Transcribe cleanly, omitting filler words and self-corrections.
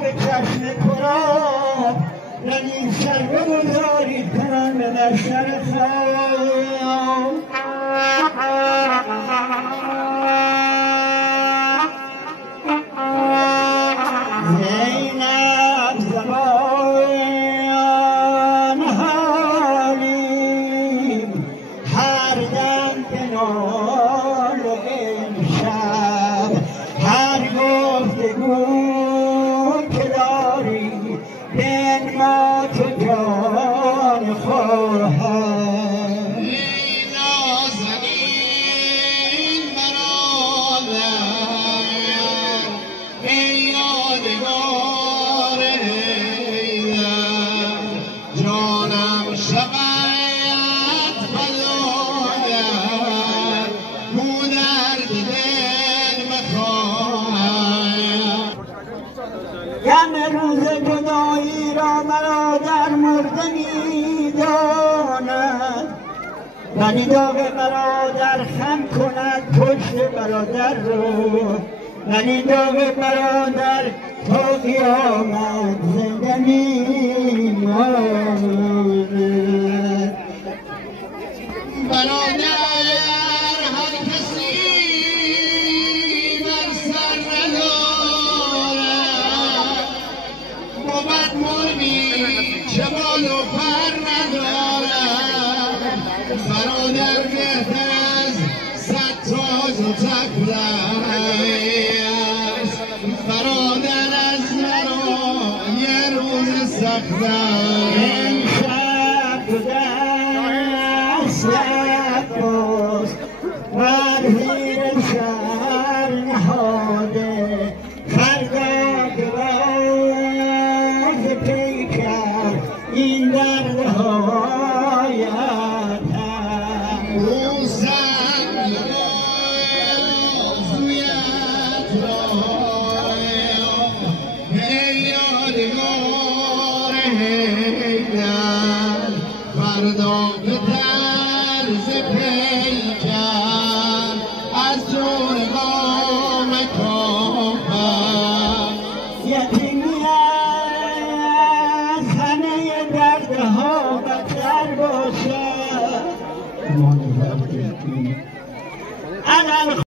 به چشم تراب رنی سر بگذارید کنم به مشتر خواب زینب زبان حالیم هر دم کنار امشب هر گفتگو که داری بنما تو جان خواهم ای نازنین برادر ای یادگار ایدر جانم شود فداگر گو درد دل بخواهم غم روز جدایی را برادر مرده می‌داند ولی داغ برادر خم کند پشت برادر رو ولی داغ برادر تا قیامت زنده می‌ماند برادر هر کسی بر سر ندارد بود مرغی چه بال و پر ندارد برادر بهتر از صد تاج و تکله است برادر از مرا یه روز سخت امشب تو دست عباس بر زیر سر نهاده فردا که باز پیکر این دردهایت هم او سنگ بازویت را ای یادگار حیدر فردا به طرز پیکر از